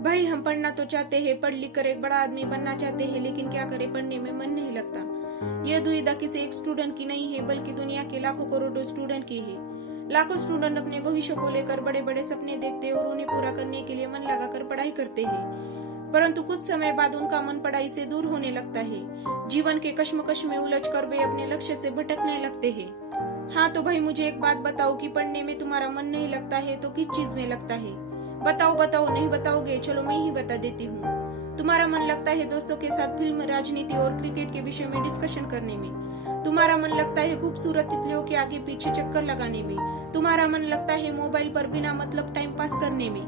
भाई हम पढ़ना तो चाहते हैं, पढ़ लिख कर एक बड़ा आदमी बनना चाहते हैं, लेकिन क्या करें, पढ़ने में मन नहीं लगता। यह दुविधा किसी एक स्टूडेंट की नहीं है, बल्कि दुनिया के लाखों करोड़ों स्टूडेंट की है। लाखों स्टूडेंट अपने भविष्य को लेकर बड़े बड़े सपने देखते हैं और उन्हें पूरा करने के लिए मन लगाकर पढ़ाई करते हैं, परंतु कुछ समय बाद उनका मन पढ़ाई से दूर होने लगता है। जीवन के कश्मकश में उलझकर वे अपने लक्ष्य से भटकने लगते हैं। हाँ तो भाई मुझे एक बात बताओ कि पढ़ने में तुम्हारा मन नहीं लगता है तो किस चीज में लगता है? बताओ बताओ, नहीं बताओगे? चलो मैं ही बता देती हूँ। तुम्हारा मन लगता है दोस्तों के साथ फिल्म, राजनीति और क्रिकेट के विषय में डिस्कशन करने में। तुम्हारा मन लगता है खूबसूरत तितलियों के आगे पीछे चक्कर लगाने में। तुम्हारा मन लगता है मोबाइल पर बिना मतलब टाइम पास करने में।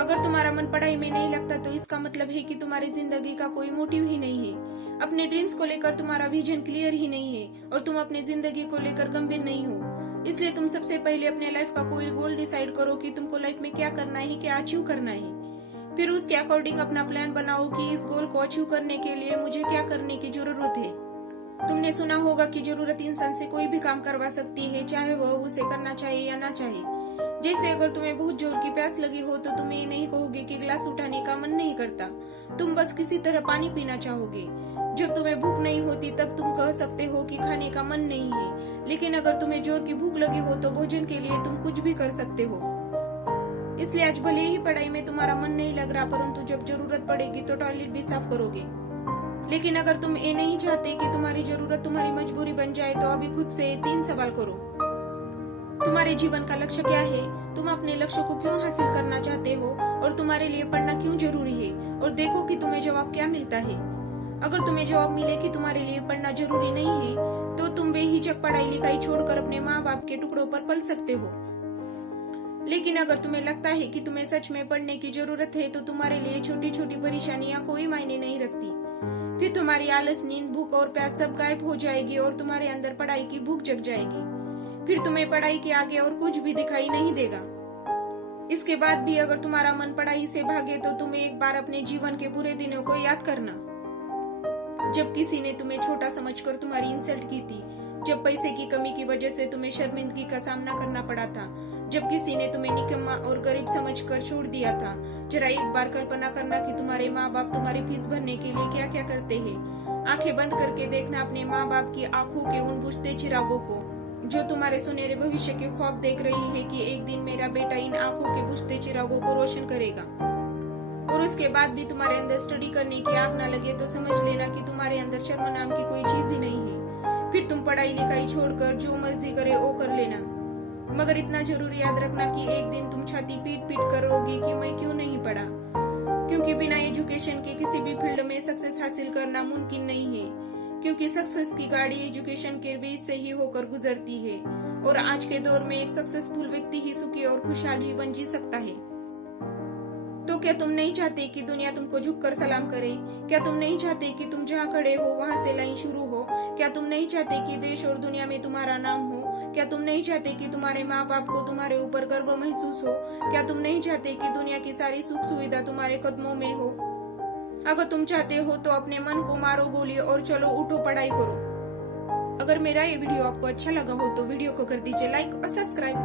अगर तुम्हारा मन पढ़ाई में नहीं लगता तो इसका मतलब है कि तुम्हारी जिंदगी का कोई मोटिव ही नहीं है। अपने ड्रीम्स को लेकर तुम्हारा विजन क्लियर ही नहीं है और तुम अपनी जिंदगी को लेकर गंभीर नहीं हो। इसलिए तुम सबसे पहले अपने लाइफ का कोई गोल डिसाइड करो कि तुमको लाइफ में क्या करना है, क्या अचीव करना है। फिर उसके अकॉर्डिंग अपना प्लान बनाओ कि इस गोल को अचीव करने के लिए मुझे क्या करने की जरूरत है। तुमने सुना होगा कि जरूरत इंसान से कोई भी काम करवा सकती है, चाहे वह उसे करना चाहे या ना चाहे। जैसे अगर तुम्हें बहुत जोर की प्यास लगी हो तो तुम ये नहीं कहोगे कि गिलास उठाने का मन नहीं करता, तुम बस किसी तरह पानी पीना चाहोगे। जब तुम्हें भूख नहीं होती तब तुम कह सकते हो कि खाने का मन नहीं है, लेकिन अगर तुम्हें जोर की भूख लगी हो तो भोजन के लिए तुम कुछ भी कर सकते हो। इसलिए आज भले ही पढ़ाई में तुम्हारा मन नहीं लग रहा, परंतु जब जरूरत पड़ेगी तो टॉयलेट भी साफ करोगे। लेकिन अगर तुम ये नहीं चाहते कि तुम्हारी जरूरत तुम्हारी मजबूरी बन जाए तो अभी खुद से 3 सवाल करो। तुम्हारे जीवन का लक्ष्य क्या है? तुम अपने लक्ष्य को क्यों हासिल करना चाहते हो और तुम्हारे लिए पढ़ना क्यों जरूरी है? और देखो कि तुम्हें जवाब क्या मिलता है। अगर तुम्हें जवाब मिले कि तुम्हारे लिए पढ़ना जरूरी नहीं है तो तुम बेहिचक पढ़ाई लिखाई छोड़कर अपने माँ बाप के टुकड़ों पर पल सकते हो। लेकिन अगर तुम्हें लगता है कि तुम्हें सच में पढ़ने की जरूरत है तो तुम्हारे लिए छोटी छोटी परेशानियां कोई मायने नहीं रखती। फिर तुम्हारी आलस, नींद, भूख और प्यास सब गायब हो जाएगी और तुम्हारे अंदर पढ़ाई की भूख जग जाएगी। फिर तुम्हें पढ़ाई के आगे और कुछ भी दिखाई नहीं देगा। इसके बाद भी अगर तुम्हारा मन पढ़ाई से भागे तो तुम्हें एक बार अपने जीवन के बुरे दिनों को याद करना, जब किसी ने तुम्हें छोटा समझकर तुम्हारी इंसल्ट की थी, जब पैसे की कमी की वजह से तुम्हें शर्मिंदगी का सामना करना पड़ा था, जब किसी ने तुम्हें निकम्मा और गरीब समझकर छोड़ दिया था। जरा एक बार कल्पना करना कि तुम्हारे माँ बाप तुम्हारी फीस भरने के लिए क्या क्या करते हैं। आंखें बंद करके देखना अपने माँ बाप की आंखों के उन बुझते चिरागों को जो तुम्हारे सुनहरे भविष्य के ख्वाब देख रही है कि एक दिन मेरा बेटा इन आंखों के बुझते चिरागों को रोशन करेगा। और उसके बाद भी तुम्हारे अंदर स्टडी करने की आग न लगे तो समझ लेना कि तुम्हारे अंदर शर्म नाम की कोई चीज ही नहीं है। फिर तुम पढ़ाई लिखाई छोड़कर जो मर्जी करे वो कर लेना, मगर इतना जरूर याद रखना कि एक दिन तुम छाती पीट पीट करोगे कि मैं क्यों नहीं पढ़ा, क्योंकि बिना एजुकेशन के किसी भी फील्ड में सक्सेस हासिल करना मुमकिन नहीं है। क्योंकि सक्सेस की गाड़ी एजुकेशन के बीच से ही होकर गुजरती है और आज के दौर में एक सक्सेसफुल व्यक्ति ही सुखी और खुशहाल जीवन जी सकता है। तो क्या तुम नहीं चाहते कि दुनिया तुमको झुककर सलाम करे? क्या तुम नहीं चाहते कि तुम जहाँ खड़े हो वहाँ से लाइन शुरू हो? क्या तुम नहीं चाहते कि देश और दुनिया में तुम्हारा नाम हो? क्या तुम नहीं चाहते कि तुम्हारे माँ बाप को तुम्हारे ऊपर गर्व महसूस हो? क्या तुम नहीं चाहते कि दुनिया की सारी सुख सुविधा तुम्हारे कदमों में हो? अगर तुम चाहते हो तो अपने मन को मारो गोली और चलो उठो पढ़ाई करो। अगर मेरा ये वीडियो आपको अच्छा लगा हो तो वीडियो को कर दीजिए लाइक और सब्सक्राइब।